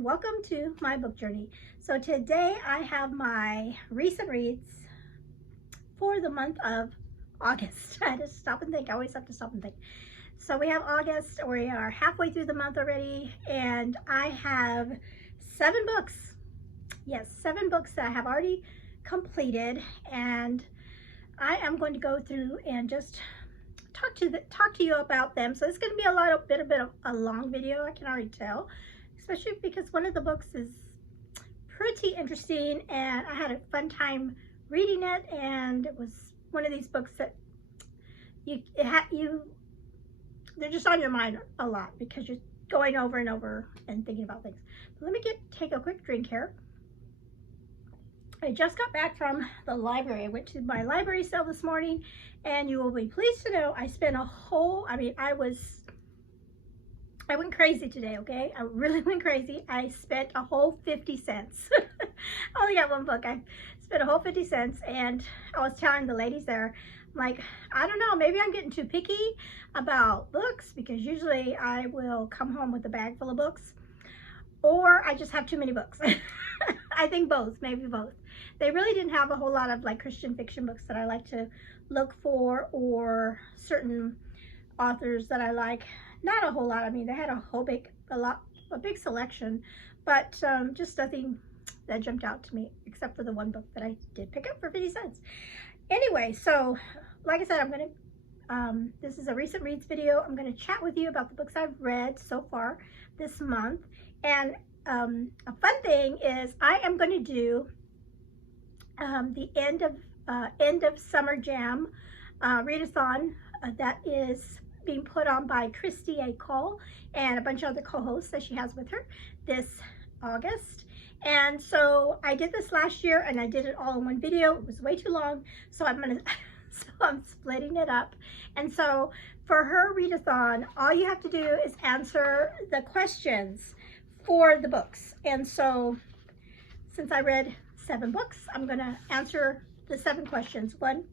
and welcome to my book journey. So today I have my recent reads for the month of August. I had to stop and think. I always have to stop and think. So we have August, we are halfway through the month already, and I have 7 books. Yes, 7 books that I have already completed, and I am going to go through and just talk to you about them. So it's going to be a bit of a long video, I can already tell, especially because one of the books is pretty interesting and I had a fun time reading it, and it was one of these books that they're just on your mind a lot because you're going over and over and thinking about things. But let me take a quick drink here. I just got back from the library. I went to my library sale this morning, and you will be pleased to know I spent I went crazy today, okay? I really went crazy. I spent a whole 50 cents. I only got one book. I spent a whole 50 cents, and I was telling the ladies there, I'm like, I don't know, maybe I'm getting too picky about books, because usually I will come home with a bag full of books, or I just have too many books. I think both, maybe both. They really didn't have a whole lot of like Christian fiction books that I like to look for, or certain authors that I like. Not a whole lot. I mean, they had a big selection, but just nothing that jumped out to me, except for the one book that I did pick up for 50 cents. Anyway, so like I said, this is a recent reads video. I'm going to chat with you about the books I've read so far this month. And a fun thing is I am going to do the end of summer jam readathon that is being put on by Christy A. Cole and a bunch of other co-hosts that she has with her this August. And so I did this last year, and I did it all in one video. It was way too long, so I'm splitting it up. And so for her readathon, all you have to do is answer the questions for the books. And so since I read 7 books, I'm going to answer the 7 questions, one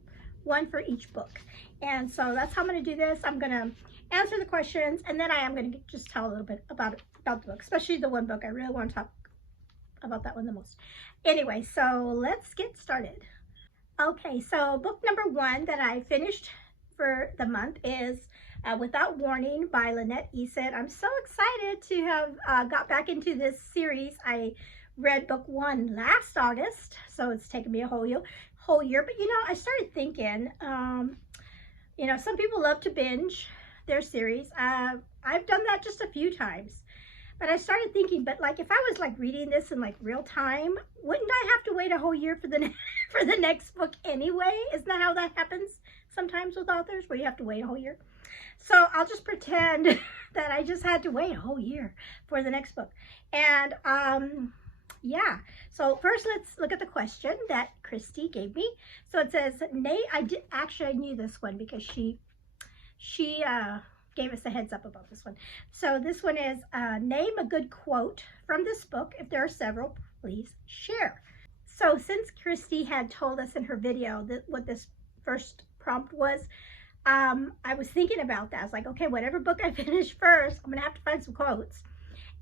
for each book. And so that's how I'm going to do this. I'm going to answer the questions, and then I am going to just tell a little bit about the book, especially the one book. I really want to talk about that one the most. Anyway, so let's get started. Okay, so book number 1 that I finished for the month is Without Warning by Lynette Eason. I'm so excited to have got back into this series. I read book 1 last August, so it's taken me a whole year. But you know, I started thinking, you know, some people love to binge their series. I've done that just a few times, but I started thinking, but like, if I was like reading this in like real time, wouldn't I have to wait a whole year for the next book anyway? Isn't that how that happens sometimes with authors, where you have to wait a whole year? So I'll just pretend that I just had to wait a whole year for the next book. And yeah, so first let's look at the question that Christy gave me. So it says, I knew this one because she gave us a heads up about this one. So this one is, name a good quote from this book. If there are several, please share. So since Christy had told us in her video what this first prompt was, I was thinking about that. I was like, okay, whatever book I finish first, I'm gonna have to find some quotes.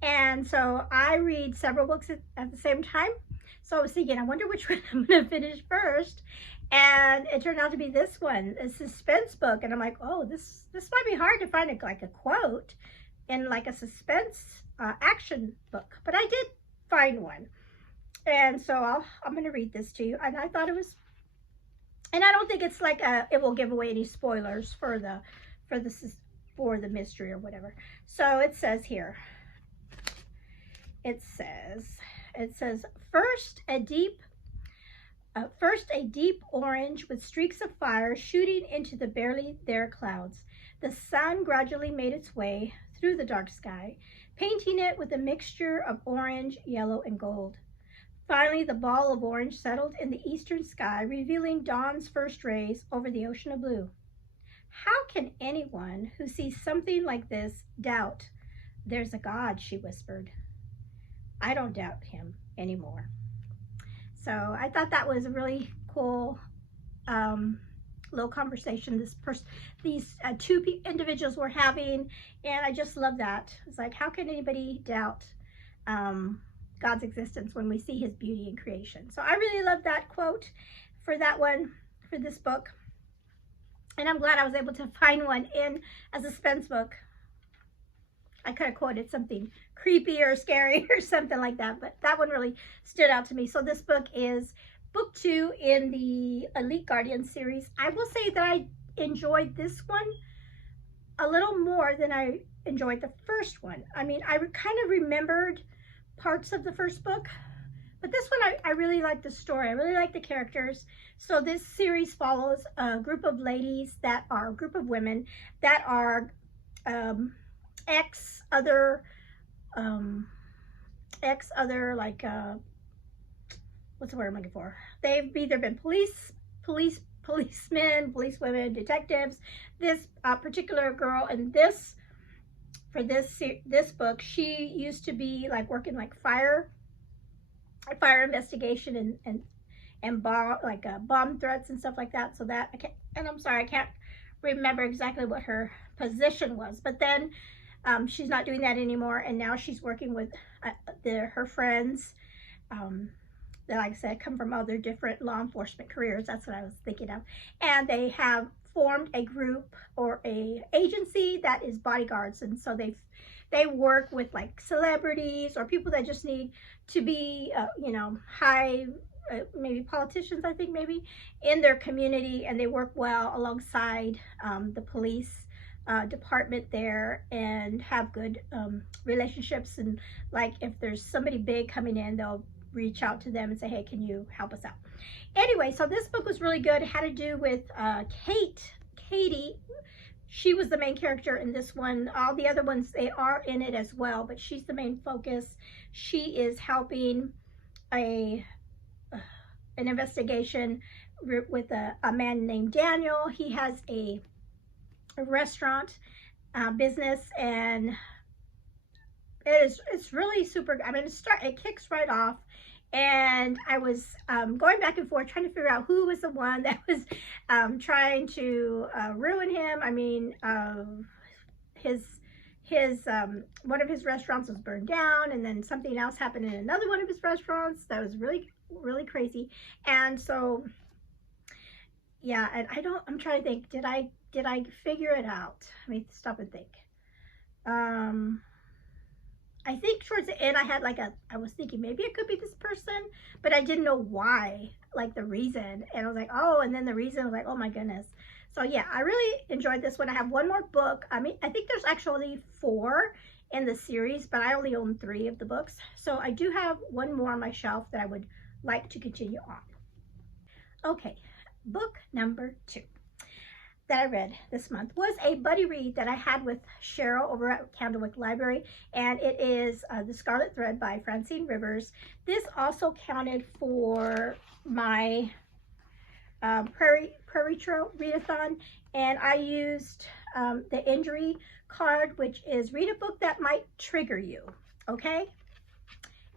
And so I read several books at the same time. So I was thinking, I wonder which one I'm going to finish first. And it turned out to be this one, a suspense book. And I'm like, oh, this might be hard to find like a quote in like a suspense action book. But I did find one. And so I'm going to read this to you. And I thought it was, and I don't think it's like it will give away any spoilers for the mystery or whatever. So it says here. It says, first a deep orange with streaks of fire shooting into the barely there clouds. The sun gradually made its way through the dark sky, painting it with a mixture of orange, yellow, and gold. Finally, the ball of orange settled in the eastern sky, revealing dawn's first rays over the ocean of blue. How can anyone who sees something like this doubt there's a God, she whispered. I don't doubt him anymore. So I thought that was a really cool little conversation these 2 individuals were having, and I just love that. It's like, how can anybody doubt God's existence when we see his beauty in creation. So I really love that quote for that one, for this book. And I'm glad I was able to find one in a suspense book. I could have quoted something creepy or scary or something like that, but that one really stood out to me. So this book is book 2 in the Elite Guardian series. I will say that I enjoyed this one a little more than I enjoyed the first one. I mean, I kind of remembered parts of the first book, but this one I really like the story. I really like the characters. So this series follows a group of ladies that are, a group of women that are ex other like what's the word I'm looking for? They've either been policemen, policewomen, detectives. This particular girl in this, for this book, she used to be like working like fire investigation and bomb, like bomb threats and stuff like that. So that I can't, and I'm sorry, I can't remember exactly what her position was, but then she's not doing that anymore, and now she's working with her friends that, like I said, come from other different law enforcement careers. That's what I was thinking of. And they have formed a group or a agency that is bodyguards, and so they work with like celebrities or people that just need to be you know, high maybe politicians, I think, maybe in their community, and they work well alongside the police department there and have good relationships. And like if there's somebody big coming in, they'll reach out to them and say, hey, can you help us out? Anyway, so this book was really good. It had to do with Katie. She was the main character in this one. All the other ones, they are in it as well, but she's the main focus. She is helping an investigation with a man named Daniel. He has a restaurant business, and it's really super. I mean, it kicks right off, and I was going back and forth trying to figure out who was the one that was trying to ruin him. I mean, his one of his restaurants was burned down, and then something else happened in another one of his restaurants that was really crazy. And so yeah, and I'm trying to think, did I figure it out? Let me stop and think. I think towards the end I had like I was thinking maybe it could be this person, but I didn't know why, like the reason. And I was like, oh, and then the reason, I was like, oh my goodness. So yeah, I really enjoyed this one. I have one more book. I mean, I think there's actually 4 in the series, but I only own 3 of the books. So I do have one more on my shelf that I would like to continue on. Okay, book number 2 that I read this month was a buddy read that I had with Cheryl over at Candlewick Library, and it is The Scarlet Thread by Francine Rivers. This also counted for my Prairie Trail Readathon, and I used the injury card, which is read a book that might trigger you, okay?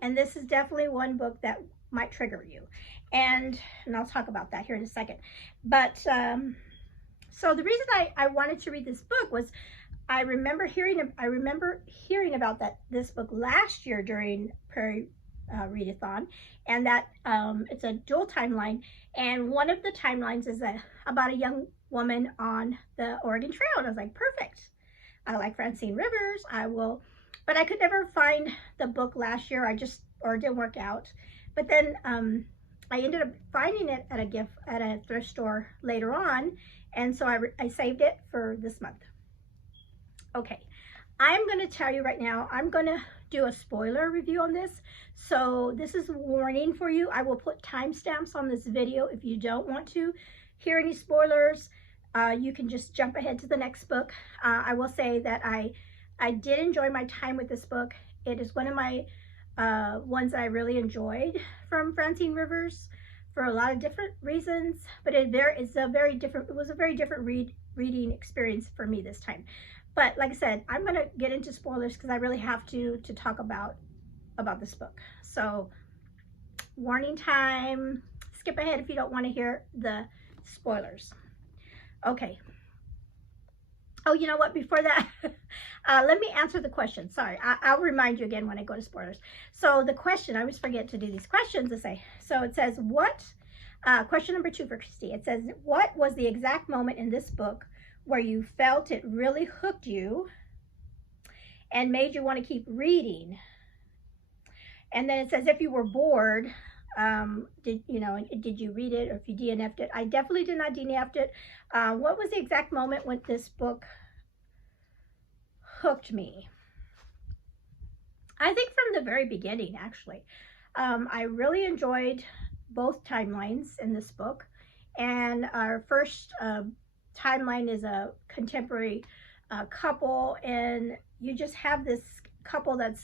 And this is definitely one book that might trigger you, and I'll talk about that here in a second. But so the reason I wanted to read this book was I remember hearing about this book last year during Prairie Readathon, and that it's a dual timeline, and one of the timelines is about a young woman on the Oregon Trail, and I was like, perfect. I like Francine Rivers. I will, but I could never find the book last year. Or it didn't work out. But then I ended up finding it at a thrift store later on, and so I saved it for this month. Okay, I'm going to tell you right now, I'm going to do a spoiler review on this. So this is a warning for you. I will put timestamps on this video. If you don't want to hear any spoilers, you can just jump ahead to the next book. I will say that I did enjoy my time with this book. It is one of my ones that I really enjoyed from Francine Rivers for a lot of different reasons, but it was a very different reading experience for me this time. But like I said, I'm going to get into spoilers because I really have to talk about this book. So warning time, skip ahead if you don't want to hear the spoilers. Okay. Oh, you know what? Before that, Let me answer the question. Sorry, I'll remind you again when I go to spoilers. So the question, I always forget to do these questions to say. So it says, question number 2 for Christy. It says, what was the exact moment in this book where you felt it really hooked you and made you want to keep reading? And then it says, if you were bored, did you read it, or if you DNF'd it? I definitely did not DNF'd it. What was the exact moment when this book hooked me? I think from the very beginning, actually. I really enjoyed both timelines in this book. And our first timeline is a contemporary couple, and you just have this couple that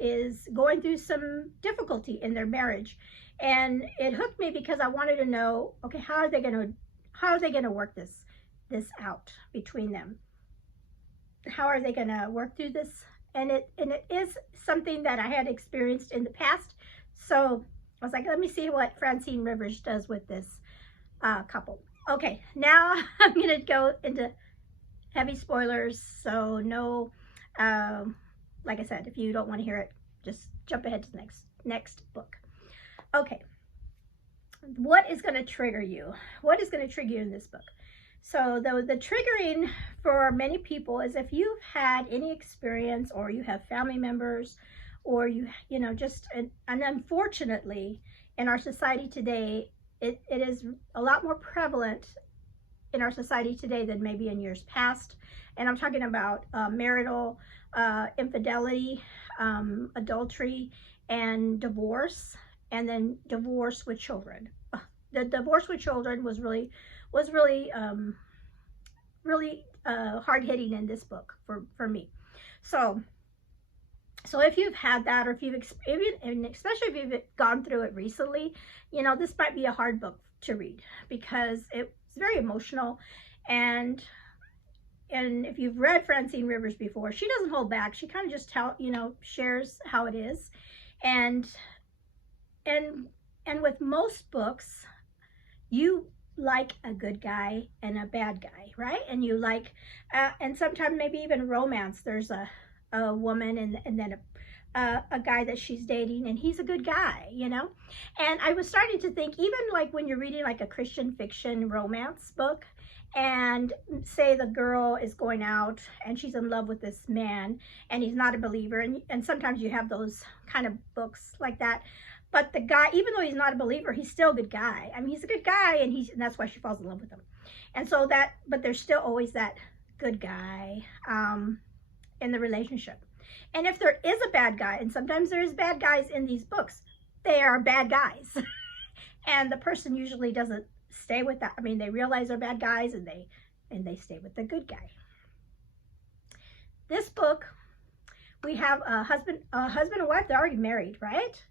is going through some difficulty in their marriage. And it hooked me because I wanted to know, okay, how are they going to work this out between them? How are they going to work through this? And it is something that I had experienced in the past. So I was like, let me see what Francine Rivers does with this couple. Okay, now I'm going to go into heavy spoilers. So no, like I said, if you don't want to hear it, just jump ahead to the next book. Okay, what is going to trigger you? What is going to trigger you in this book? So the triggering for many people is if you've had any experience, or you have family members, or and unfortunately in our society today, it is a lot more prevalent in our society today than maybe in years past. And I'm talking about marital infidelity, adultery, and divorce, and then divorce with children. The divorce with children was really hard-hitting in this book for me. So if you've had that, or if especially if you've gone through it recently, this might be a hard book to read because it's very emotional. And if you've read Francine Rivers before, she doesn't hold back. She kind of just shares how it is. And with most books, you like a good guy and a bad guy, right? And you like, and sometimes maybe even romance. There's a woman and then a guy that she's dating, and he's a good guy, And I was starting to think, even like when you're reading like a Christian fiction romance book, and say the girl is going out and she's in love with this man and he's not a believer, and sometimes you have those kind of books like that. But the guy, even though he's not a believer, he's still a good guy. I mean, he's a good guy, and that's why she falls in love with him. And so but there's still always that good guy in the relationship. And if there is a bad guy, and sometimes there's bad guys in these books, they are bad guys. And the person usually doesn't stay with that. I mean, they realize they're bad guys, and they stay with the good guy. This book, we have a husband and wife. They're already married, right?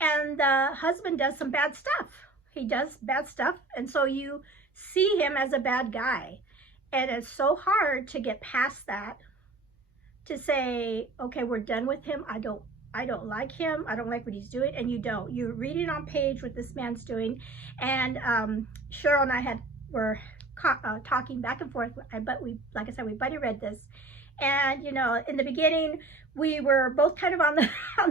And the husband does some bad stuff. He does bad stuff, and so you see him as a bad guy. And it's so hard to get past that, to say, okay, we're done with him. I don't like him. I don't like what he's doing. And you don't. You're reading on page what this man's doing. And Cheryl and I were talking back and forth. Like I said, we buddy read this. And in the beginning, we were both kind of on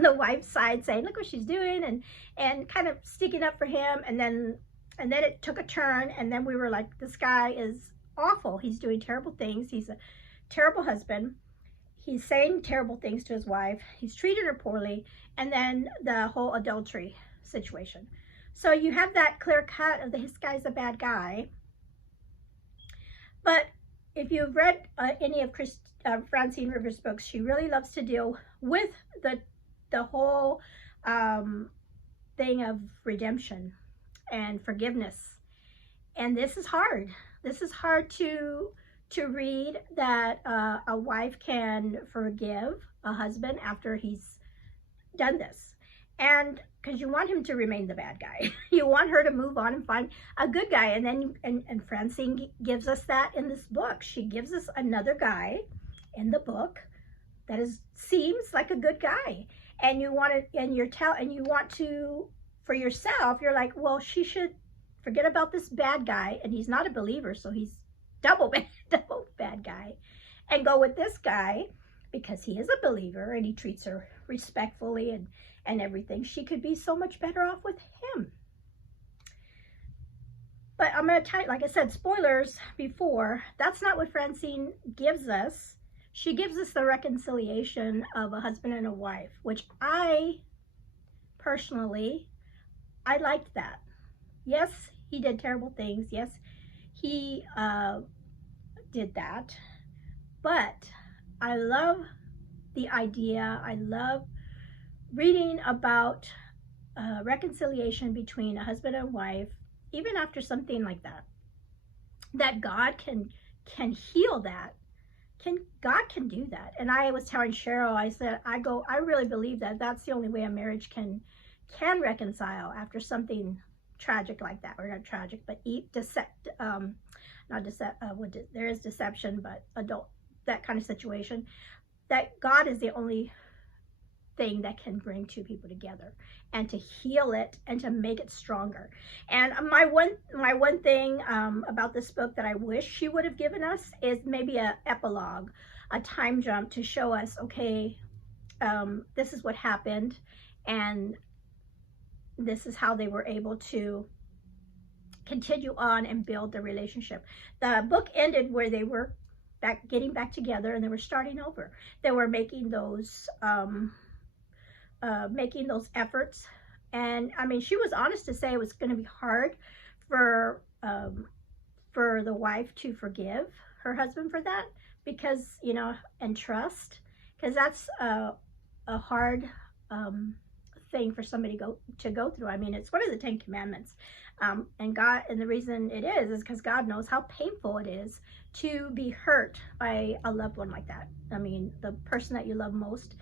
the wife's side, saying, look what she's doing, and kind of sticking up for him. And then it took a turn, and then we were like, this guy is awful. He's doing terrible things. He's a terrible husband. He's saying terrible things to his wife. He's treated her poorly. And then the whole adultery situation. So you have that clear cut of this guy's a bad guy. But if you've read any of Francine Rivers' books, she really loves to deal with the whole thing of redemption and forgiveness. And this is hard. This is hard to read, that a wife can forgive a husband after he's done this. And because you want him to remain the bad guy. You want her to move on and find a good guy. And then and Francine gives us that in this book. She gives us another guy in the book that seems like a good guy. And you want it, and you want to, for yourself, you're like, well, she should forget about this bad guy, and he's not a believer, so he's double bad guy. and go with this guy because he is a believer and he treats her respectfully and everything. She could be so much better off with him. But I'm going to tell you, like I said, spoilers before, that's not what Francine gives us. She gives us the reconciliation of a husband and a wife, which I personally, I liked that. Yes, he did terrible things. Yes, he did that. But I love the idea. I love reading about reconciliation between a husband and wife, even after something like that. That God can heal that. God can do that. And I was telling Cheryl, I said, I really believe that that's the only way a marriage can reconcile after something tragic like that, or not tragic, but there is deception, but that kind of situation. That God is the only thing that can bring two people together and to heal it and to make it stronger. And my one thing about this book that I wish she would have given us is maybe an epilogue, a time jump to show us, okay, this is what happened and this is how they were able to continue on and build the relationship. The book ended where they were getting back together and they were starting over. They were making those efforts. And I mean, she was honest to say it was going to be hard for the wife to forgive her husband for that, because, you know, and trust, because that's a hard thing for somebody to go through. I mean, it's one of the 10 commandments. And the reason it is because God knows how painful it is to be hurt by a loved one like that. I mean, the person that you love most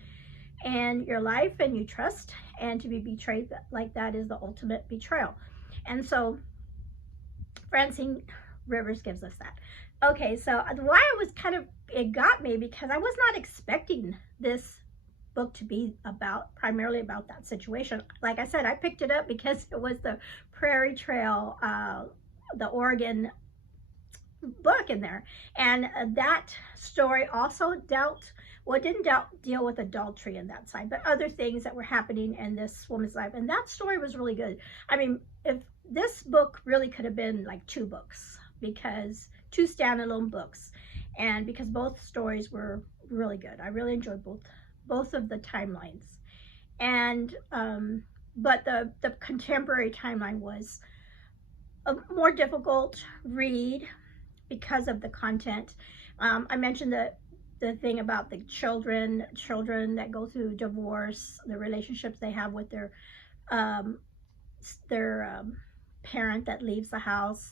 and your life and you trust, and to be betrayed like that is the ultimate betrayal. And so Francine Rivers gives us that. Okay, so why it got me, because I was not expecting this book to be primarily about that situation. Like I said, I picked it up because it was the Prairie Trail, the Oregon book in there, and that story also didn't deal with adultery in that side, but other things that were happening in this woman's life, and that story was really good. I mean, if this book really could have been like two standalone books, and because both stories were really good. I really enjoyed both of the timelines, and but the contemporary timeline was a more difficult read because of the content. I mentioned the thing about the children that go through divorce, the relationships they have with their parent that leaves the house,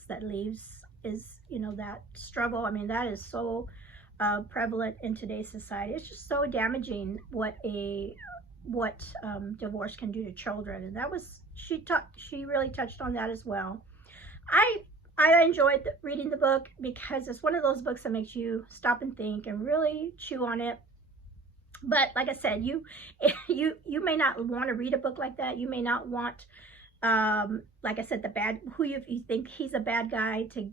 is, you know, that struggle. I mean, that is so prevalent in today's society. It's just so damaging what divorce can do to children, and that was she really touched on that as well. I enjoyed reading the book because it's one of those books that makes you stop and think and really chew on it. But like I said, you may not want to read a book like that. You may not want, like I said, who you think he's a bad guy to,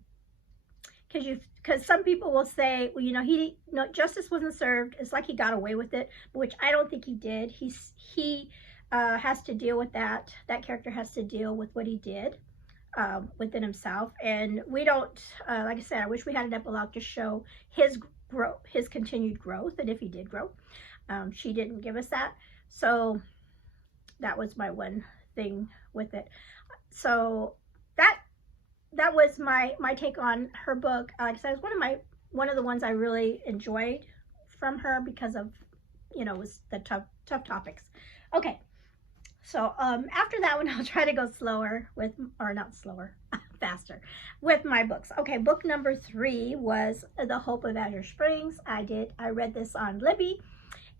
because some people will say, well, you know, justice wasn't served. It's like he got away with it, which I don't think he did. He has to deal with that. That character has to deal with what he did within himself. And we don't, like I said, I wish we had an epilogue to show his growth, his continued growth, and if he did grow. She didn't give us that. So that was my one thing with it. So that was my take on her book. Like I said, it was one of the ones I really enjoyed from her because of, you know, it was the tough topics. Okay, so after that one, I'll try to go faster with my books. Okay, book number 3 was The Hope of Azure Springs. I read this on Libby,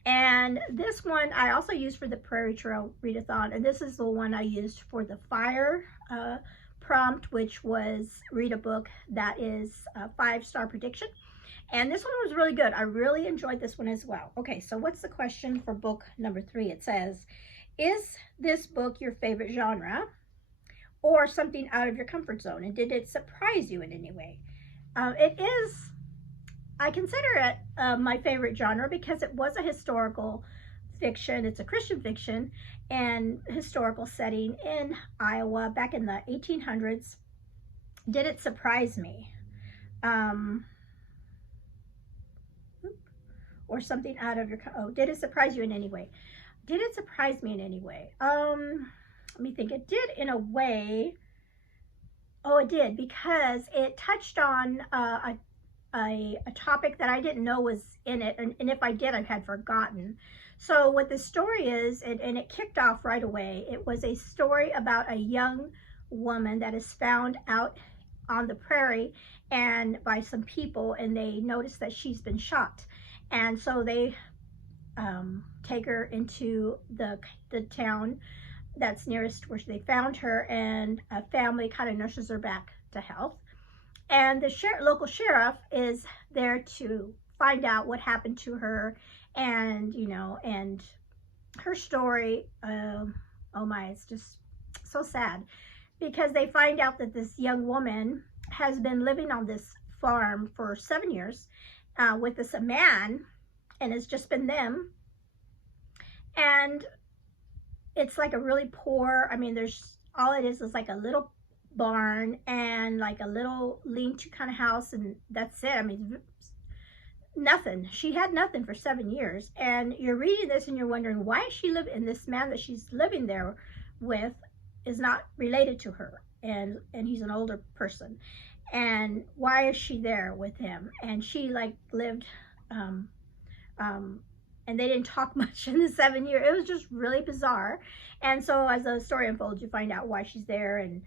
and this one I also used for the Prairie Trail Readathon, and this is the one I used for the fire prompt, which was read a book that is a 5-star prediction. And this one was really good. I really enjoyed this one as well. Okay, so what's the question for book number 3? It says, is this book your favorite genre or something out of your comfort zone? And did it surprise you in any way? It is I consider it my favorite genre because it was a historical fiction. It's a Christian fiction and historical setting in Iowa back in the 1800s. Did it surprise me? Um, or something out of your, oh, did it surprise you in any way? Did it surprise me in any way? Let me think. It did in a way. Oh, it did, because it touched on a topic that I didn't know was in it, and if I did, I had forgotten. So what the story is, and it kicked off right away, it was a story about a young woman that is found out on the prairie and by some people, and they notice that she's been shot. And so they take her into the town that's nearest where they found her, and a family kind of nurses her back to health. And the local sheriff is there to find out what happened to her, and and her story. Oh my, it's just so sad, because they find out that this young woman has been living on this farm for 7 years with this man, and it's just been them. And it's like a really poor, I mean, there's, all it is like a little barn and like a little lean-to kind of house, and that's it. I mean, nothing. She had nothing for 7 years, and you're reading this and you're wondering, why is she living, and this man that she's living there with is not related to her, and he's an older person, and why is she there with him? And she like lived and they didn't talk much in the 7 years. It was just really bizarre. And so as the story unfolds, you find out why she's there, and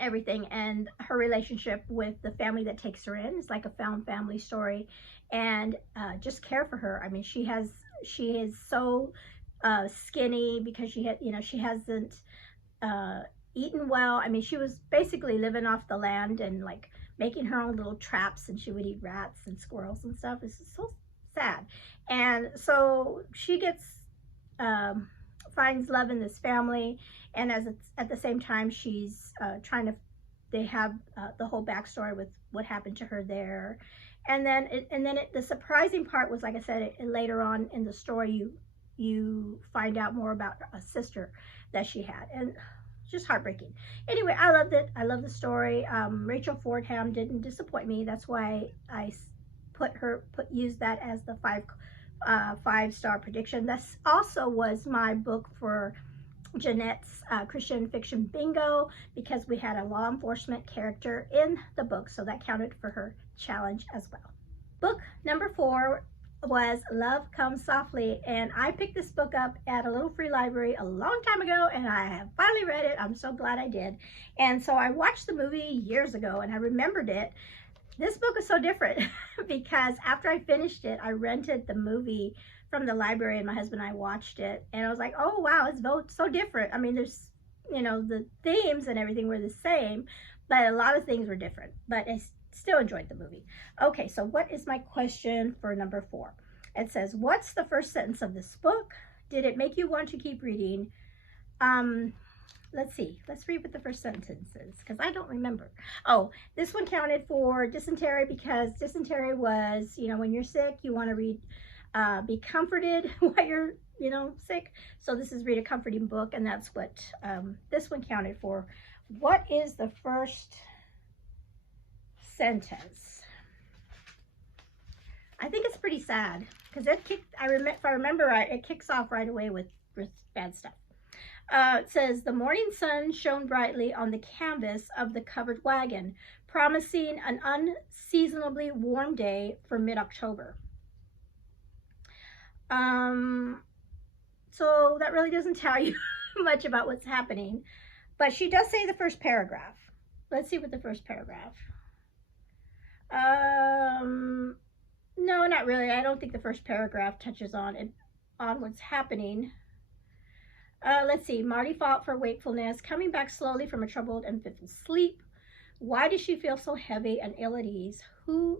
everything, and her relationship with the family that takes her in. It's like a found family story, and just care for her. I mean, she is so skinny because she hasn't eaten well. I mean, she was basically living off the land and like making her own little traps, and she would eat rats and squirrels and stuff. It's so sad. And so she gets finds love in this family, and at the same time she's they have the whole backstory with what happened to her there. And then the surprising part was, like I said, later on in the story you find out more about a sister that she had, and just heartbreaking. Anyway, I loved it. I love the story. Rachel Fordham didn't disappoint me. That's why I used that as the 5-star prediction. This also was my book for Jeanette's Christian fiction bingo, because we had a law enforcement character in the book, so that counted for her challenge as well. Book number 4 was Love Comes Softly, and I picked this book up at a little free library a long time ago, and I have finally read it. I'm so glad I did. And so I watched the movie years ago, and I remembered it. This book is so different because after I finished it, I rented the movie from the library, and my husband and I watched it, and I was like, oh wow, it's so different. I mean, there's, the themes and everything were the same, but a lot of things were different, but I still enjoyed the movie. Okay, so what is my question for number 4? It says, what's the first sentence of this book? Did it make you want to keep reading? Let's see. Let's read what the first sentence is, because I don't remember. Oh, this one counted for dysentery, because dysentery was, when you're sick, you want to read, be comforted while you're, sick. So this is read a comforting book, and that's what this one counted for. What is the first sentence? I think it's pretty sad, because if I remember right, it kicks off right away with bad stuff. It says, the morning sun shone brightly on the canvas of the covered wagon, promising an unseasonably warm day for mid-October. So that really doesn't tell you much about what's happening, but she does say the first paragraph. Let's see what the first paragraph. No, not really. I don't think the first paragraph touches on what's happening. Let's see. Marty fought for wakefulness, coming back slowly from a troubled and fitful sleep. Why does she feel so heavy and ill at ease?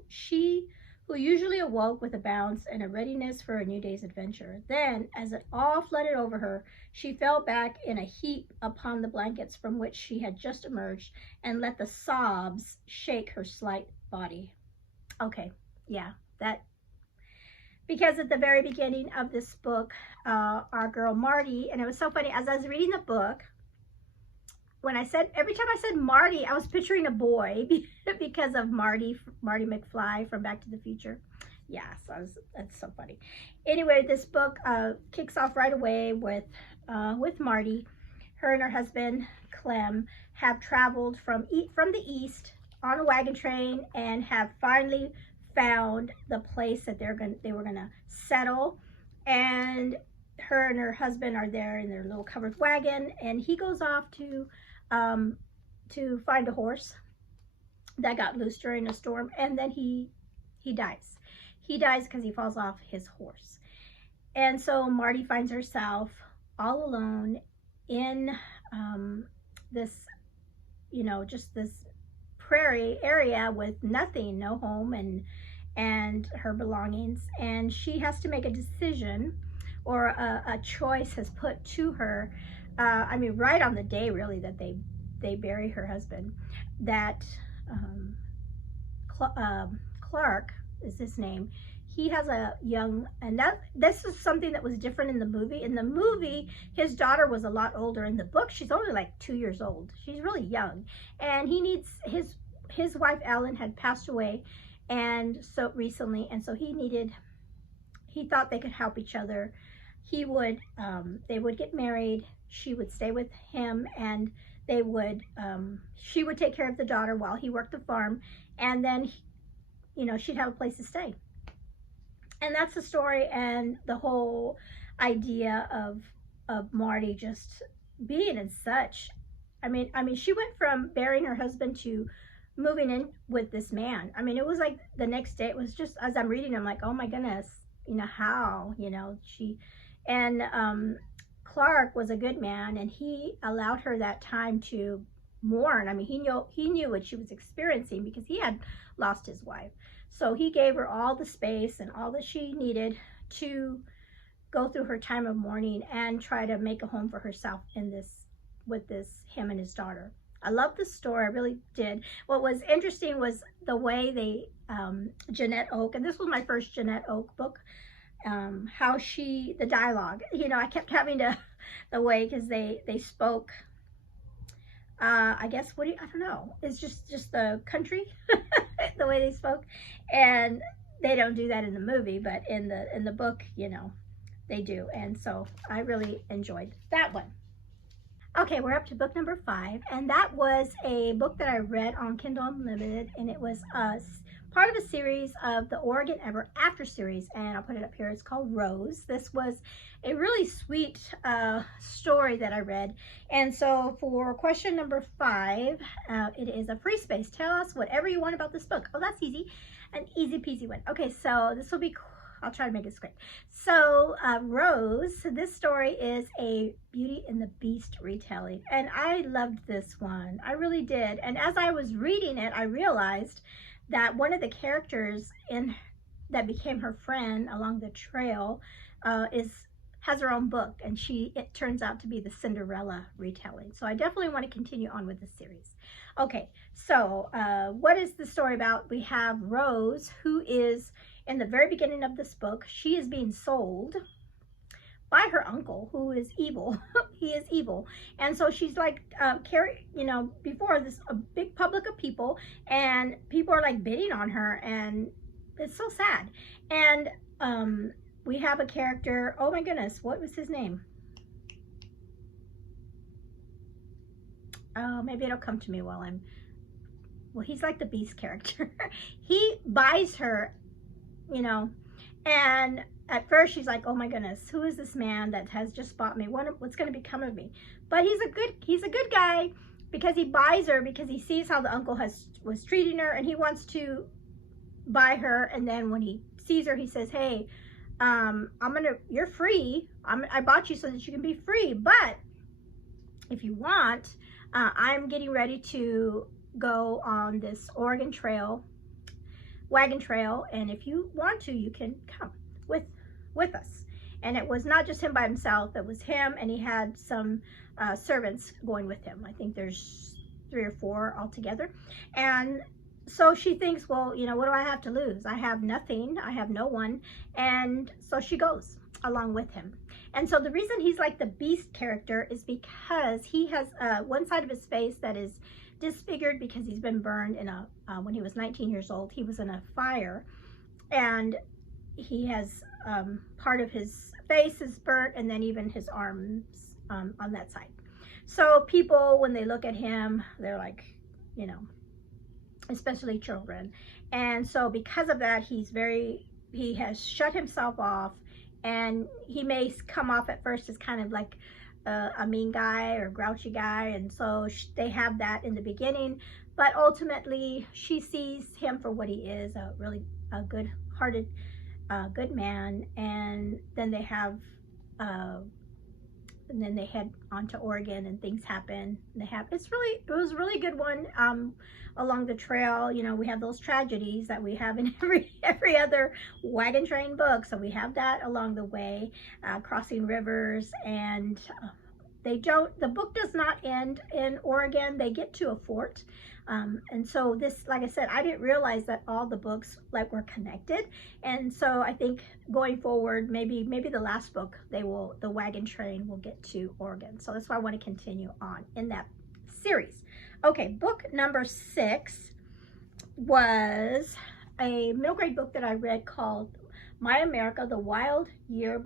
She who usually awoke with a bounce and a readiness for a new day's adventure. Then, as it all flooded over her, she fell back in a heap upon the blankets from which she had just emerged and let the sobs shake her slight body. Okay, yeah, that, because at the very beginning of this book, our girl Marty, and it was so funny, as I was reading the book, when I said, every time I said Marty, I was picturing a boy because of Marty McFly from Back to the Future. Yeah, so that's so funny. Anyway, this book kicks off right away with Marty. Her and her husband Clem have traveled from the east on a wagon train and have finally found the place that they were gonna settle. And her and her husband are there in their little covered wagon, and he goes off to find a horse that got loose during a storm, and then he dies. He dies because he falls off his horse. And so Marty finds herself all alone in this, just this prairie area with nothing, no home and her belongings, and she has to make a decision, or a choice has put to her, right on the day really that they bury her husband, that Clark is his name. He has a young, and this is something that was different in the movie. In the movie, his daughter was a lot older. In the book, she's only like 2 years old. She's really young, and he needs his wife Ellen had passed away, and so recently, and so he thought they could help each other. They would get married. She would stay with him, and she would take care of the daughter while he worked the farm, and then, she'd have a place to stay. And that's the story, and the whole idea of Marty just being in such, she went from burying her husband to moving in with this man. It was like the next day. It was just, as I'm reading, I'm like, oh my goodness, how, and Clark was a good man, and he allowed her that time to mourn. He knew what she was experiencing because he had lost his wife. So he gave her all the space and all that she needed to go through her time of mourning and try to make a home for herself with him and his daughter. I love the story, I really did. What was interesting was the way Jeanette Oke, and this was my first Jeanette Oke book, how the dialogue, I kept having the way, because they spoke, I guess, I don't know, it's just the country, the way they spoke, and they don't do that in the movie, but in the book, they do, and so I really enjoyed that one. Okay, we're up to book number 5, and that was a book that I read on Kindle Unlimited, and it was part of a series of the Oregon Ever After series, and I'll put it up here. It's called Rose. This was a really sweet story that I read, and so for question number 5, it is a free space. Tell us whatever you want about this book. Oh, that's easy. An easy peasy one. Okay, so this will be cool. I'll try to make it quick. So Rose, this story is a Beauty and the Beast retelling, and I loved this one. I really did. And as I was reading it, I realized that one of the characters that became her friend along the trail has her own book, and it turns out to be the Cinderella retelling. So I definitely want to continue on with this series. Okay, so what is the story about? We have Rose, who is, in the very beginning of this book, she is being sold by her uncle, who is evil. He is evil. And so she's like, before this, a big public of people, and people are like bidding on her, and it's so sad. And we have a character, oh my goodness, what was his name? Oh, maybe it'll come to me while he's like the Beast character. He buys her, and at first she's like, oh my goodness, who is this man that has just bought me? What's going to become of me? But he's a good guy, because he buys her because he sees how the uncle was treating her, and he wants to buy her. And then when he sees her, he says, hey, you're free. I bought you so that you can be free. But if you want, I'm getting ready to go on this Oregon Trail wagon trail, and if you want to, you can come with us. And it was not just him by himself, it was him, and he had some servants going with him. I think there's 3 or 4 altogether. And so she thinks, well, you know, what do I have to lose? I have nothing, I have no one. And so she goes along with him. And so the reason he's like the beast character is because he has one side of his face that is disfigured because he's been burned in a, when he was 19 years old, he was in a fire, and he has part of his face is burnt, and then even his arms on that side. So people, when they look at him, they're like, you know, especially children. And so because of that, he has shut himself off, and he may come off at first as kind of like a mean guy or grouchy guy, and so they have that in the beginning, but ultimately she sees him for what he is, a good-hearted good man. And then they have and then they head on to Oregon, and things happen. It was a really good one. Along the trail, you know, we have those tragedies that we have in every other wagon train book. So we have that along the way, crossing rivers, and the book does not end in Oregon. They get to a fort. And so this, like I said, I didn't realize that all the books like were connected. And so I think going forward, maybe the last book, the wagon train will get to Oregon. So that's why I want to continue on in that series. Okay, book number 6 was a middle grade book that I read called My America, The Wild Year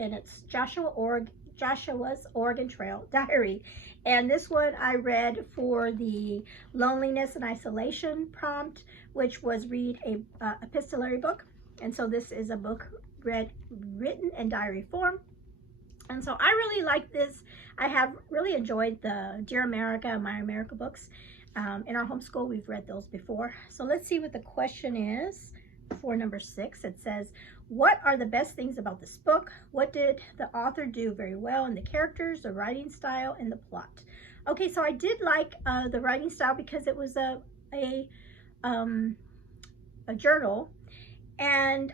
and it's Joshua's Oregon Trail Diary. And this one I read for the loneliness and isolation prompt, which was read a epistolary book. And so this is a book written in diary form. And so I really like this. I have really enjoyed the Dear America and My America books. In our homeschool, we've read those before. So let's see what the question is for number 6. It says, what are the best things about this book? What did the author do very well in the characters, the writing style, and the plot? Okay, so I did like the writing style because it was a journal, and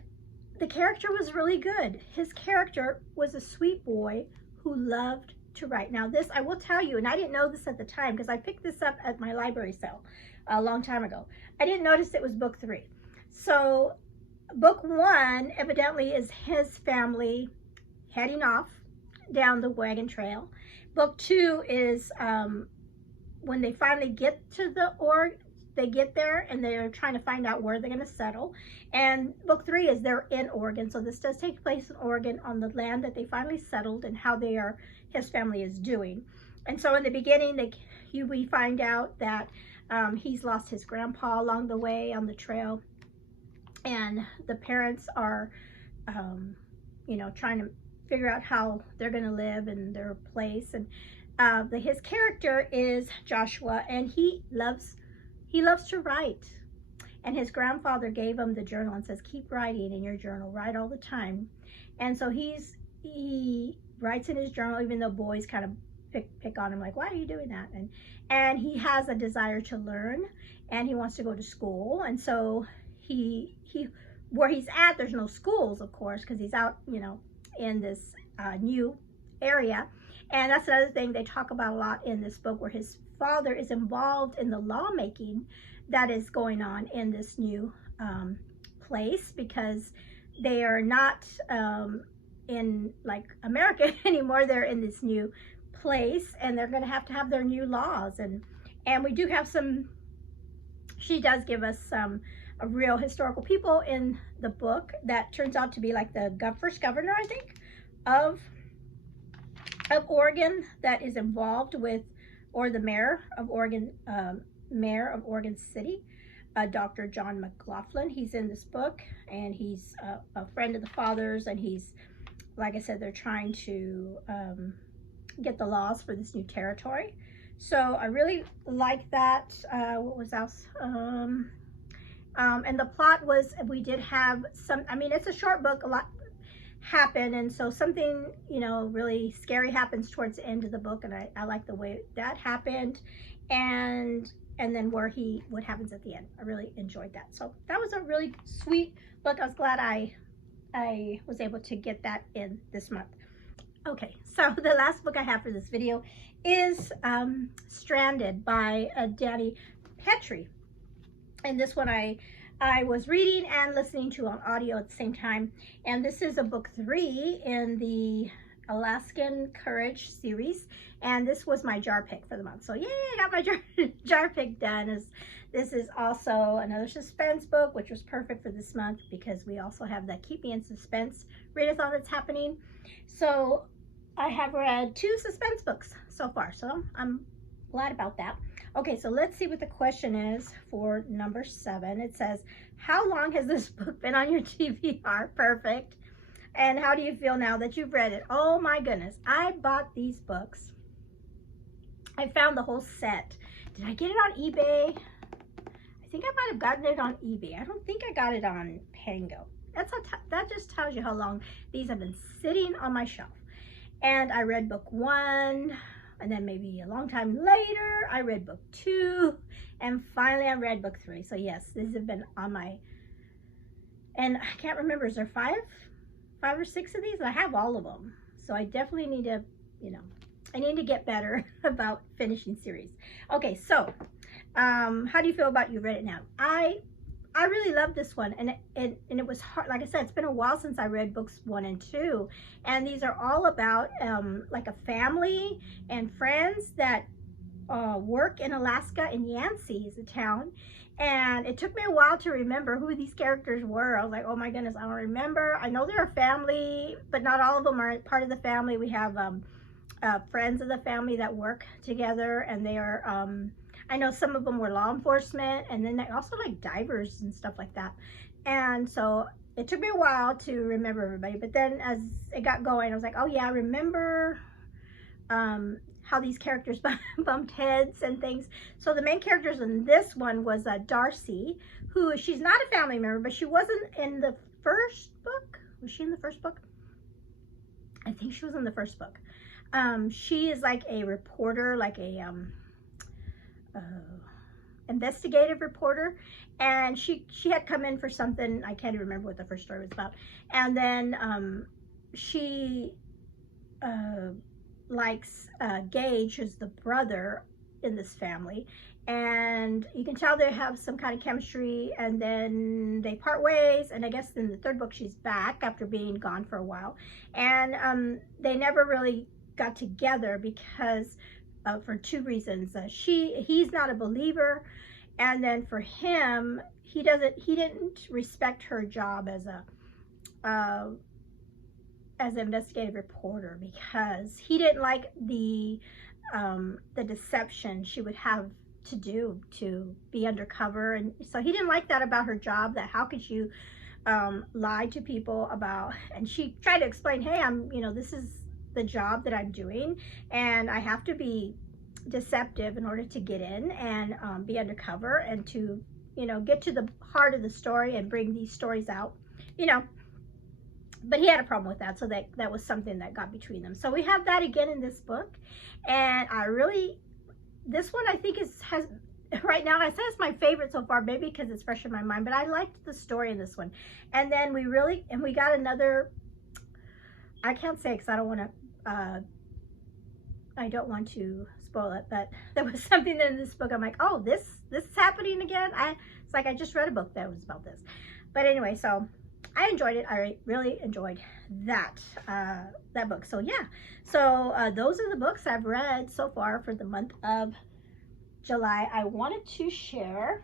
the character was really good. His character was a sweet boy who loved to write. Now this, I will tell you, and I didn't know this at the time because I picked this up at my library sale a long time ago. I didn't notice it was book 3. So book 1 evidently is his family heading off down the wagon trail. Book 2 is when they finally get to they get there and they're trying to find out where they're going to settle. And book 3 is they're in Oregon. So this does take place in Oregon on the land that they finally settled and how his family is doing. And so in the beginning, we find out that he's lost his grandpa along the way on the trail. And the parents are, you know, trying to figure out how they're going to live in their place. And his character is Joshua, and he loves to write. And his grandfather gave him the journal and says, keep writing in your journal, write all the time. And so he writes in his journal, even though boys kind of pick on him, like, why are you doing that? And he has a desire to learn, and he wants to go to school. And so where he's at, there's no schools, of course, because he's out, you know, in this new area. And that's another thing they talk about a lot in this book, where his father is involved in the lawmaking that is going on in this new place, because they are not in like America anymore. They're in this new place, and they're going to have their new laws. And we do have she does give us some real historical people in the book that turns out to be like the first governor, I think, of Oregon that is involved with, or the mayor of Oregon City, Dr. John McLaughlin. He's in this book, and he's a friend of the father's, and he's, like I said, they're trying to get the laws for this new territory. So I really like that. What was else? And the plot was, we did have some, I mean, it's a short book, a lot happened, and so something, you know, really scary happens towards the end of the book, and I like the way that happened. And and then what happens at the end. I really enjoyed that. So that was a really sweet book. I was glad I was able to get that in this month. Okay, so the last book I have for this video is Stranded by Danny Petrie. And this one I was reading and listening to on audio at the same time. And this is a book 3 in the Alaskan Courage series. And this was my jar pick for the month. So yay, I got my jar pick done. This is also another suspense book, which was perfect for this month because we also have the Keep Me in Suspense readathon that's happening. So I have read 2 suspense books so far. So I'm glad about that. Okay, so let's see what the question is for number 7. It says, how long has this book been on your TBR? Perfect. And how do you feel now that you've read it? Oh my goodness, I bought these books. I found the whole set. Did I get it on eBay? I think I might have gotten it on eBay. I don't think I got it on Pango. That just tells you how long these have been sitting on my shelf. And I read book 1. And then maybe a long time later, I read book 2, and finally I read book 3. So yes, these have been on my, and I can't remember, is there 5 or 6 of these? I have all of them. So I definitely need to, I need to get better about finishing series. Okay, so how do you feel about you read it now? I really love this one, and it was hard. Like I said, it's been a while since I read books 1 and 2, and these are all about like a family and friends that work in Alaska, in Yancey is the town, and it took me a while to remember who these characters were. I was like, oh my goodness, I don't remember. I know they're a family, but not all of them are part of the family. We have friends of the family that work together, and they are I know some of them were law enforcement, and then they also like divers and stuff like that. And so it took me a while to remember everybody, but then as it got going, I was like, oh yeah, I remember how these characters bumped heads and things. So the main characters in this one was Darcy, who, she's not a family member, but she wasn't in the first book. Was she in the first book? I think she was in the first book. She is like a reporter, like a investigative reporter, and she had come in for something. I can't even remember what the first story was about. And then she likes Gage, who's the brother in this family, and you can tell they have some kind of chemistry, and then they part ways. And I guess in the 3rd book she's back after being gone for a while, and they never really got together because for 2 reasons. He's not a believer, and then for him, he didn't respect her job as an investigative reporter, because he didn't like the deception she would have to do to be undercover. And so he didn't like that about her job, that how could you lie to people about, and she tried to explain, hey, this is the job that I'm doing, and I have to be deceptive in order to get in and be undercover, and to get to the heart of the story and bring these stories out, but he had a problem with that. So that was something that got between them. So we have that again in this book, and this one I think has right now, I say it's my favorite so far, maybe because it's fresh in my mind, but I liked the story in this one. And then we got another, I can't say because I don't want to spoil it, but there was something in this book I'm like, oh, this is happening again. It's like I just read a book that was about this. But anyway, so I enjoyed it. I really enjoyed that book. So yeah, so those are the books I've read so far for the month of July. I wanted to share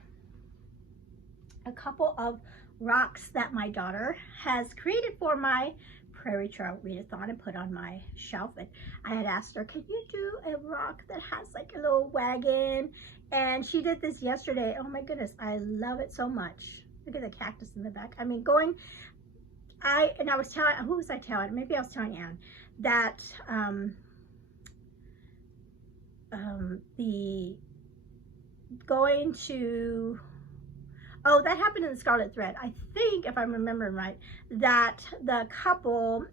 a couple of rocks that my daughter has created for my Prairie Trail Readathon and put on my shelf. And I had asked her, can you do a rock that has like a little wagon? And she did this yesterday. Oh my goodness, I love it so much. Look at the cactus in the back. I mean, I was telling, who was I telling? Maybe I was telling Anne that that happened in the Scarlet thread. I think, if I'm remembering right, that the couple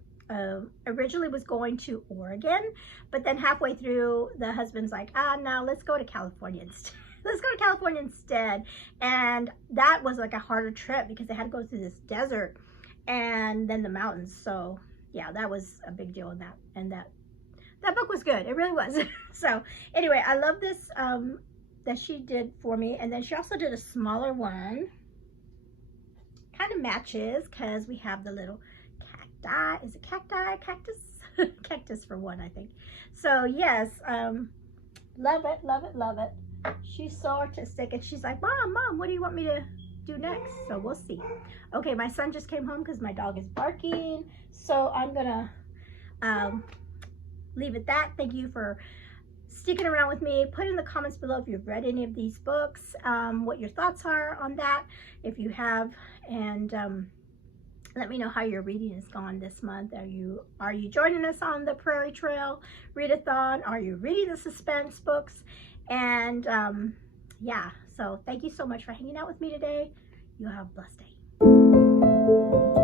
originally was going to Oregon, but then halfway through, the husband's like, no, let's go to California instead. let's go to California instead. And that was like a harder trip because they had to go through this desert and then the mountains. So yeah, that was a big deal in that. And that book was good. It really was. So anyway, I love this that she did for me. And then she also did a smaller one. Kind of matches because we have the little cacti. Is it cacti? Cactus? Cactus for one, I think. So yes, love it, love it, love it. She's so artistic, and she's like, Mom, what do you want me to do next? So we'll see. Okay, my son just came home because my dog is barking. So I'm gonna leave it that. Thank you for sticking around with me. Put in the comments below if you've read any of these books, what your thoughts are on that, if you have, and let me know how your reading has gone this month. Are you joining us on the Prairie Trail Readathon? Are you reading the suspense books? And yeah, so thank you so much for hanging out with me today. You have a blessed day.